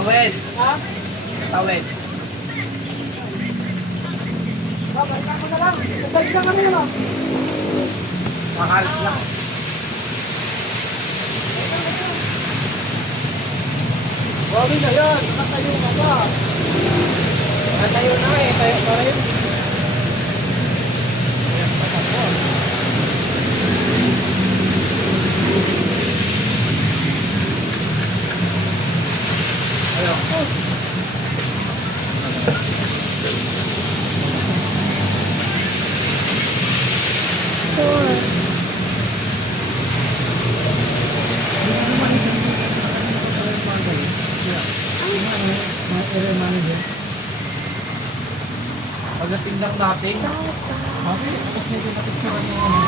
Tawid. Ha? Tawid. Babalik ako na lang. Balik lang kami naman. Makahalas lang. Bawi na yan. Nakatayo na ba? Nakatayo na eh. Tayo pa rin. Pagdating lang natin. Bakit? Kasi medyo napicturan yung ano.